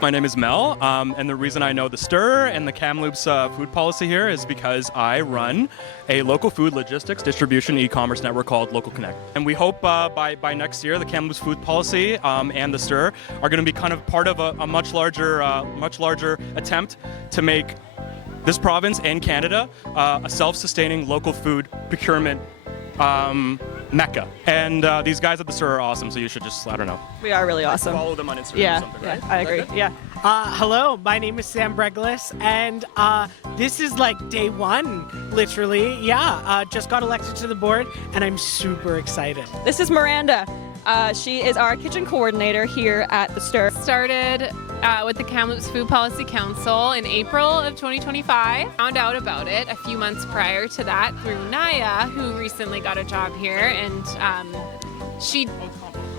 My name is Mel, and the reason I know the Stir and the Kamloops food policy here is because I run a local food logistics distribution e-commerce network called Local Connect. And we hope by next year the Kamloops food policy and the Stir are going to be kind of part of a much larger attempt to make this province and Canada a self-sustaining local food procurement mecca. And these guys at the Stir are awesome, so you should just, I don't know. We are really awesome. Follow them on Instagram or something, right? I agree. Yeah. Hello, my name is Sam Breglis, and this is like day one, literally. Yeah, just got elected to the board, and I'm super excited. This is Miranda. She is our kitchen coordinator here at the Stir. Started with the Kamloops Food Policy Council in April of 2025. Found out about it a few months prior to that through Naya, who recently got a job here, and she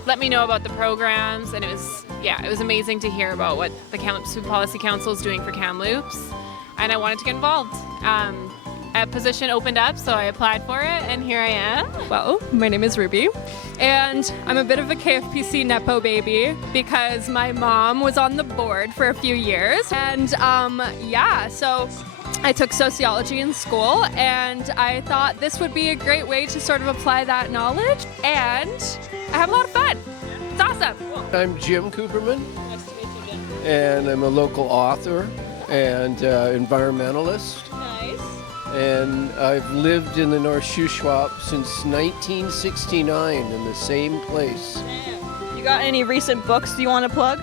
let me know about the programs, and it was amazing to hear about what the Kamloops Food Policy Council is doing for Kamloops, and I wanted to get involved. A position opened up, so I applied for it, and here I am. Well, my name is Ruby, and I'm a bit of a KFPC Nepo baby because my mom was on the board for a few years, and so I took sociology in school, and I thought this would be a great way to sort of apply that knowledge, and I have a lot of fun. It's awesome. I'm Jim Cooperman. Nice to meet you, Jim. And I'm a local author and environmentalist. Nice. And I've lived in the North Shuswap since 1969 in the same place. Damn. You got any recent books you want to plug?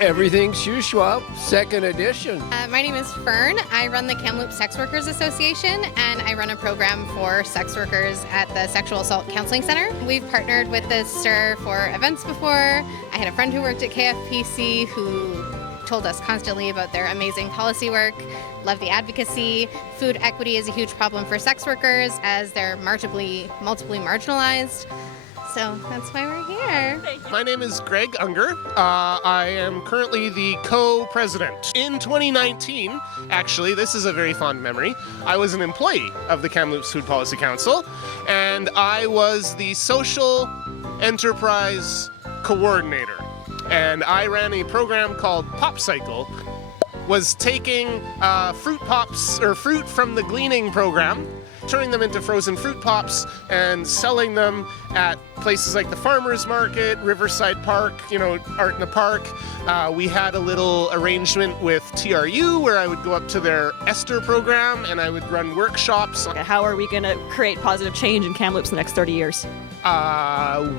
Everything Shuswap, second edition. My name is Fern. I run the Kamloops Sex Workers Association, and I run a program for sex workers at the Sexual Assault Counseling Center. We've partnered with the Stir for events before. I had a friend who worked at KFPC who told us constantly about their amazing policy work. Love the advocacy. Food equity is a huge problem for sex workers as they're multiply marginalized. So that's why we're here. My name is Greg Unger. I am currently the co-president. In 2019, actually, this is a very fond memory, I was an employee of the Kamloops Food Policy Council, and I was the social enterprise coordinator. And I ran a program called Pop Cycle, was taking fruit pops or fruit from the gleaning program, turning them into frozen fruit pops and selling them at places like the Farmers Market, Riverside Park, Art in the Park. We had a little arrangement with TRU where I would go up to their Esther program and I would run workshops. How are we going to create positive change in Kamloops in the next 30 years?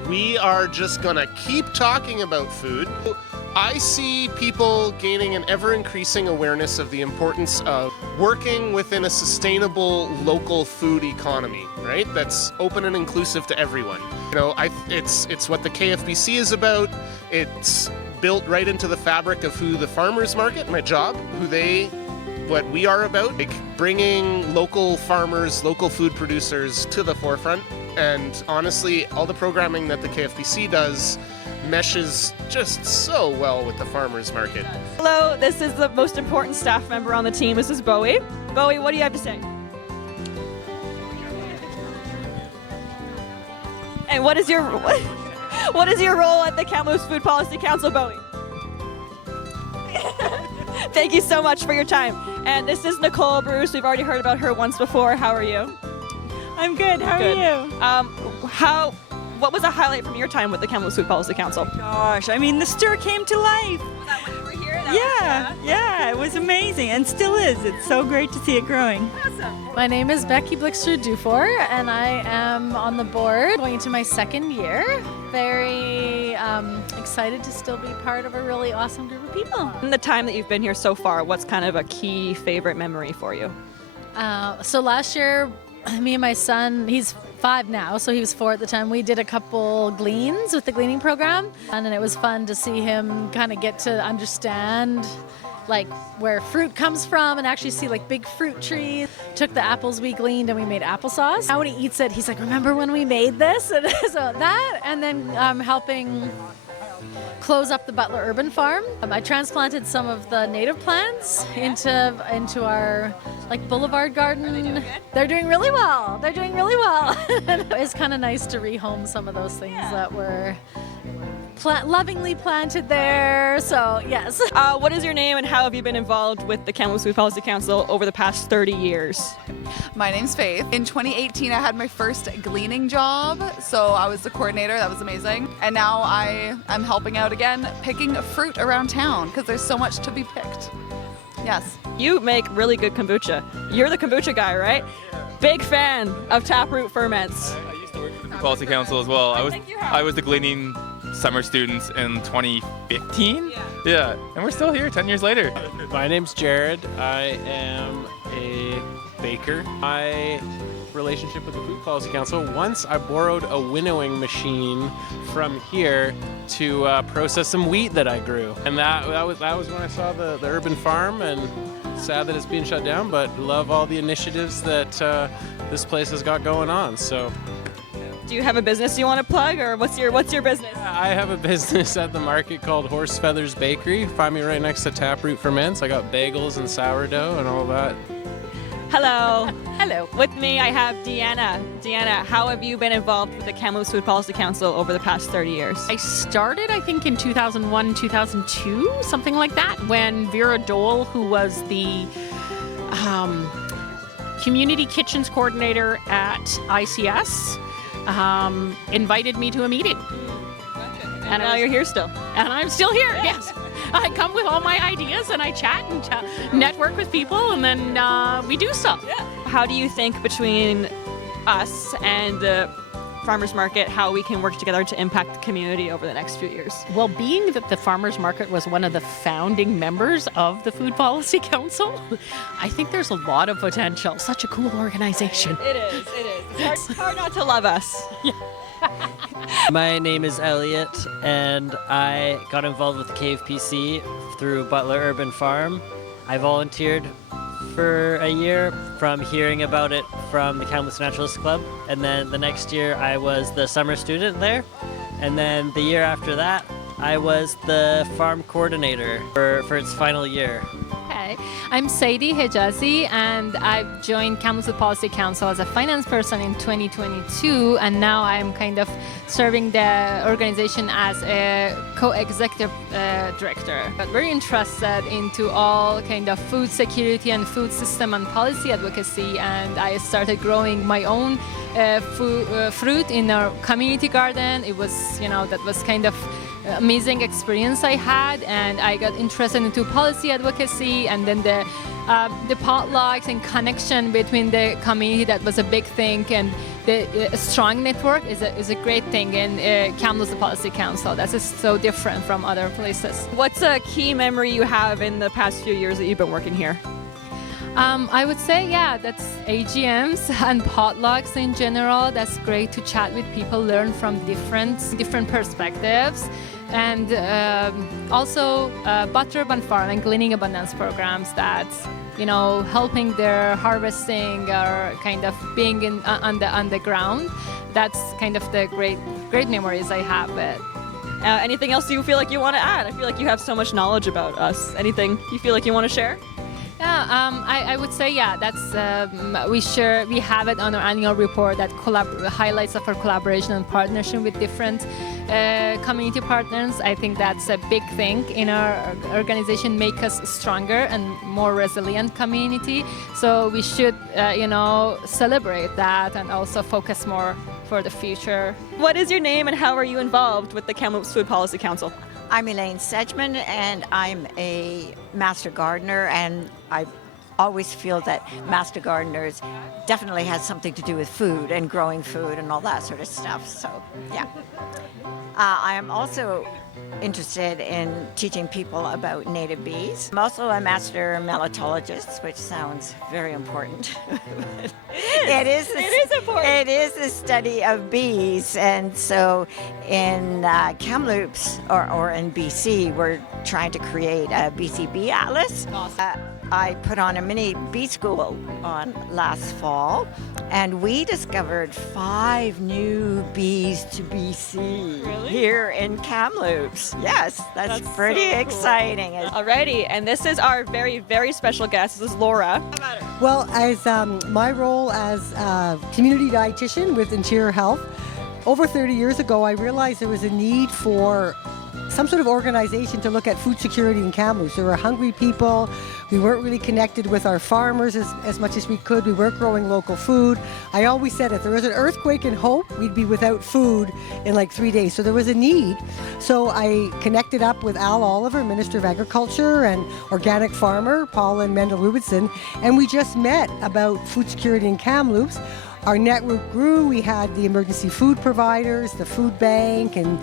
We are just gonna keep talking about food. I see people gaining an ever-increasing awareness of the importance of working within a sustainable local food economy, right? That's open and inclusive to everyone. It's what the KFPC is about. It's built right into the fabric of who the Farmers Market, my job, what we are about, like bringing local farmers, local food producers to the forefront. And honestly, all the programming that the KFPC does meshes just so well with the Farmers Market. Hello, this is the most important staff member on the team. This is Bowie. Bowie, what do you have to say? And what is your role at the Kamloops Food Policy Council, Bowie? Thank you so much for your time. And this is Nicole Bruce. We've already heard about her once before. How are you? I'm good. How are you? What was a highlight from your time with the Kamloops Food Policy Council? Gosh, I mean, the Stir came to life. Was that when you were here? Yeah, it was amazing and still is. It's so great to see it growing. Awesome. My name is Becky Blixter Dufour, and I am on the board going into my second year. Very excited to still be part of a really awesome group of people. In the time that you've been here so far, what's kind of a key favorite memory for you? So last year, me and my son, he's 5 now, so he was 4 at the time. We did a couple gleans with the gleaning program, and then it was fun to see him kind of get to understand like where fruit comes from and actually see like big fruit trees. Took the apples we gleaned and we made applesauce. Now when he eats it, he's like, remember when we made this? And so that, and then helping close up the Butler Urban Farm. I transplanted some of the native plants into our like boulevard garden. They're doing really well. It's kind of nice to rehome some of those things that were lovingly planted there. So yes. What is your name and how have you been involved with the Kamloops Food Policy Council over the past 30 years? My name's Faith. In 2018, I had my first gleaning job, so I was the coordinator. That was amazing. And now I am helping out again, picking fruit around town because there's so much to be picked. Yes. You make really good kombucha. You're the kombucha guy, right? Big fan of taproot ferments. I used to work for the Food Policy Council as well. I was the gleaning summer students in 2015. Yeah, and we're still here 10 years later. My name's Jared. I am a baker. My relationship with the Food Policy Council, once I borrowed a winnowing machine from here to process some wheat that I grew. And that was when I saw the urban farm, and sad that it's being shut down, but love all the initiatives that this place has got going on. So. Do you have a business you want to plug, or what's your business? I have a business at the market called Horse Feathers Bakery. Find me right next to Taproot Ferments. I got bagels and sourdough and all that. Hello. Hello. With me, I have Deanna. Deanna, how have you been involved with the Kamloops Food Policy Council over the past 30 years? I started, I think, in 2001, 2002, something like that, when Vera Dole, who was the community kitchens coordinator at ICS, invited me to a meeting. And now you're here still. And I'm still here, yes. I come with all my ideas and I chat and network with people, and then we do stuff. Yeah. How do you think between us and the farmers market, how we can work together to impact the community over the next few years? Well, being that the farmers market was one of the founding members of the Food Policy Council, I think there's a lot of potential. Such a cool organization. It is. It's hard not to love us. Yeah. My name is Elliot, and I got involved with KFPC through Butler Urban Farm. I volunteered for a year from hearing about it from the Kamloops Naturalist Club, and then the next year I was the summer student there, and then the year after that I was the farm coordinator for its final year. Hi, I'm Sadie Hijazi, and I've joined Kamloops Food Policy Council as a finance person in 2022, and now I'm kind of serving the organization as a co-executive director. But very interested into all kind of food security and food system and policy advocacy, and I started growing my own fruit in our community garden. It was, that was kind of amazing experience I had, and I got interested into policy advocacy, and then the potlucks and connection between the community, that was a big thing, and the strong network is a great thing in Kamloops Policy Council. That is so different from other places. What's a key memory you have in the past few years that you've been working here? I would say, that's AGMs and potlucks in general. That's great to chat with people, learn from different perspectives. And also Butter Urban Farm and Gleaning Abundance programs that's, helping their harvesting or kind of being on the ground. That's kind of the great memories I have with. Anything else you feel like you want to add? I feel like you have so much knowledge about us. Anything you feel like you want to share? Yeah, I would say, that's we have it on our annual report that highlights of our collaboration and partnership with different community partners. I think that's a big thing in our organization, make us stronger and more resilient community. So we should, celebrate that and also focus more for the future. What is your name and how are you involved with the Kamloops Food Policy Council? I'm Elaine Sedgman, and I'm a master gardener, and I always feel that master gardeners definitely has something to do with food and growing food and all that sort of stuff. So, yeah. I am also interested in teaching people about native bees. I'm also a master melittologist, which sounds very important. It is important. It is the study of bees, and so in Kamloops or in BC, we're trying to create a BC Bee Atlas. Awesome. I put on a mini bee school on last fall, and we discovered 5 new bees to BC here in Kamloops. Yes, that's pretty so exciting. Cool. Alrighty, and this is our very, very special guest. This is Laura. Well, as my role as a community dietitian with Interior Health, over 30 years ago, I realized there was a need for some sort of organization to look at food security in Kamloops. There were hungry people. We weren't really connected with our farmers as much as we could. We weren't growing local food. I always said if there was an earthquake in Hope, we'd be without food in like 3 days. So there was a need. So I connected up with Al Oliver, Minister of Agriculture, and organic farmer, Paula and Mendel Rubinson, and we just met about food security in Kamloops. Our network grew. We had the emergency food providers, the food bank, and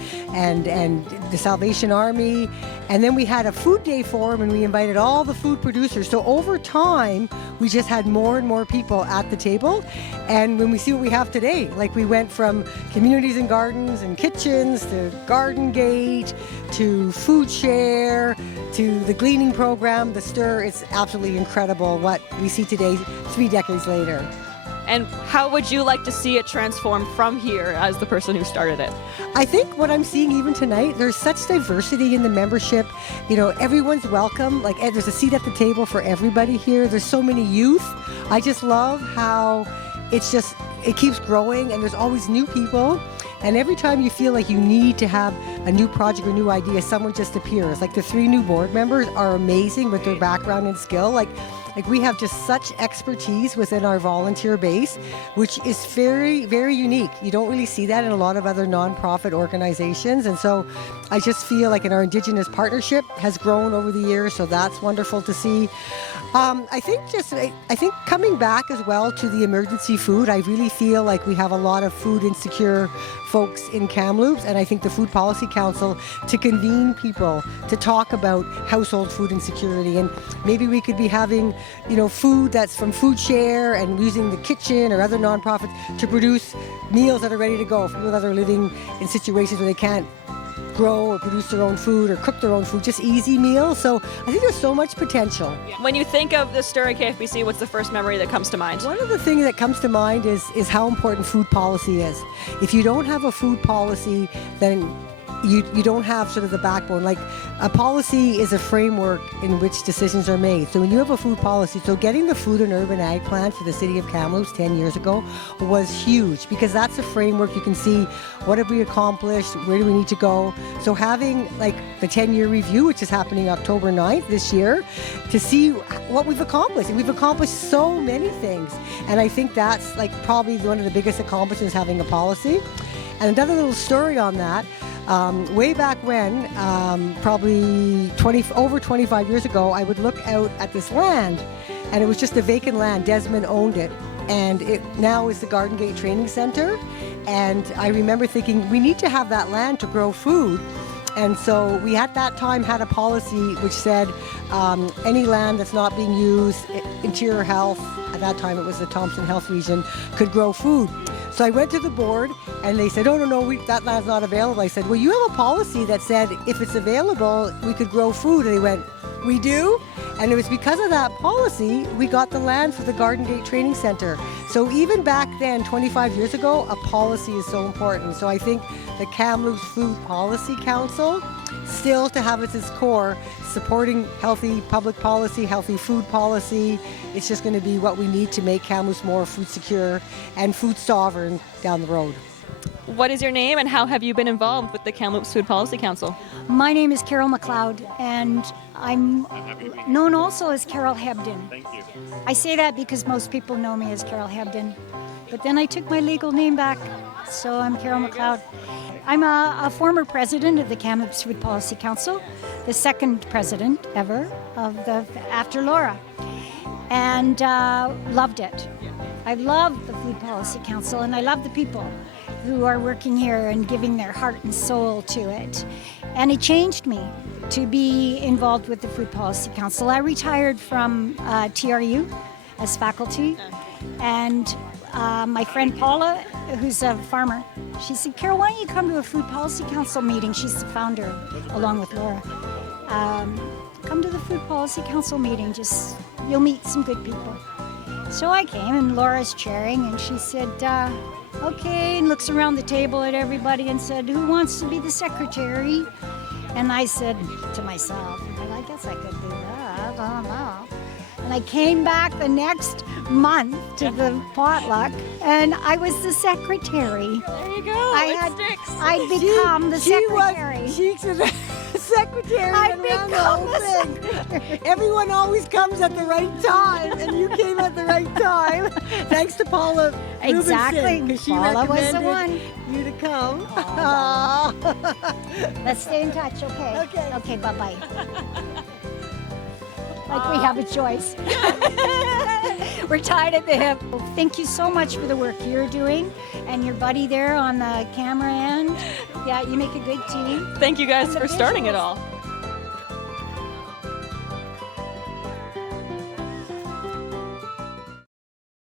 the Salvation Army. And then we had a food day forum, and we invited all the food producers. So over time, we just had more and more people at the table. And when we see what we have today, like we went from communities and gardens and kitchens to Garden Gate to Food Share to the Gleaning Program, the Stir. It's absolutely incredible what we see today, 3 decades later. And how would you like to see it transform from here as the person who started it? I think what I'm seeing even tonight, there's such diversity in the membership. You know, everyone's welcome. Like, there's a seat at the table for everybody here. There's so many youth. I just love how it keeps growing, and there's always new people. And every time you feel like you need to have a new project or new idea, someone just appears. Like the 3 new board members are amazing with their background and skill. Like we have just such expertise within our volunteer base, which is very, very unique. You don't really see that in a lot of other nonprofit organizations. And so I just feel like our Indigenous partnership has grown over the years, so that's wonderful to see. I think coming back as well to the emergency food, I really feel like we have a lot of food insecure folks in Kamloops, and I think the Food Policy Council to convene people to talk about household food insecurity, and maybe we could be having, food that's from Food Share and using the kitchen or other nonprofits to produce meals that are ready to go for people that are living in situations where they can't grow or produce their own food or cook their own food, just easy meals. So I think there's so much potential. When you think of the Stir at KFPC, what's the first memory that comes to mind? One of the things that comes to mind is how important food policy is. If you don't have a food policy, then you don't have sort of the backbone. Like a policy is a framework in which decisions are made. So when you have a food policy, so getting the Food and Urban Ag Plan for the city of Kamloops 10 years ago was huge, because that's a framework. You can see what have we accomplished, where do we need to go. So having like the 10-year review, which is happening October 9th this year, to see what we've accomplished. And we've accomplished so many things. And I think that's like probably one of the biggest accomplishments, having a policy. And another little story on that, way back when, probably over 25 years ago, I would look out at this land, and it was just a vacant land. Desmond owned it, and it now is the Garden Gate Training Center. And I remember thinking, we need to have that land to grow food. And so we at that time had a policy which said any land that's not being used, Interior Health, at that time it was the Thompson Health Region, could grow food. So I went to the board, and they said, oh, no, that land's not available. I said, well, you have a policy that said if it's available, we could grow food. And they went, we do? And it was because of that policy, we got the land for the Garden Gate Training Center. So even back then, 25 years ago, a policy is so important. So I think the Kamloops Food Policy Council, still to have at its core, supporting healthy public policy, healthy food policy. It's just going to be what we need to make Kamloops more food secure and food sovereign down the road. What is your name, and how have you been involved with the Kamloops Food Policy Council? My name is Carol McLeod, and I'm known also as Carol Hebden. Thank you. I say that because most people know me as Carol Hebden, but then I took my legal name back, so I'm Carol McLeod. I'm a former president of the Kamloops Food Policy Council, the second president ever after Laura, and loved it. I love the Food Policy Council, and I love the people who are working here and giving their heart and soul to it. And it changed me to be involved with the Food Policy Council. I retired from TRU as faculty, and my friend Paula, who's a farmer, she said, Carol, why don't you come to a Food Policy Council meeting? She's the founder, along with Laura. Come to the Food Policy Council meeting, you'll meet some good people. So I came, and Laura's chairing, and she said, okay, and looks around the table at everybody and said, who wants to be the secretary? And I said to myself, well, I guess I could do that, I don't know. And I came back the next month to the potluck, and I was the secretary. There you go. I'd become the secretary. She's the secretary I'd and ran the become whole the thing. Everyone always comes at the right time, and you came at the right time. Thanks to Paula. Exactly. Because she Paula was the recommended one. you to come. Let's stay in touch, okay? Okay. Okay, bye-bye. Like we have a choice. We're tied at the hip. Thank you so much for the work you're doing, and your buddy there on the camera end. Yeah, you make a good team. Thank you guys And the for starting it visuals. all.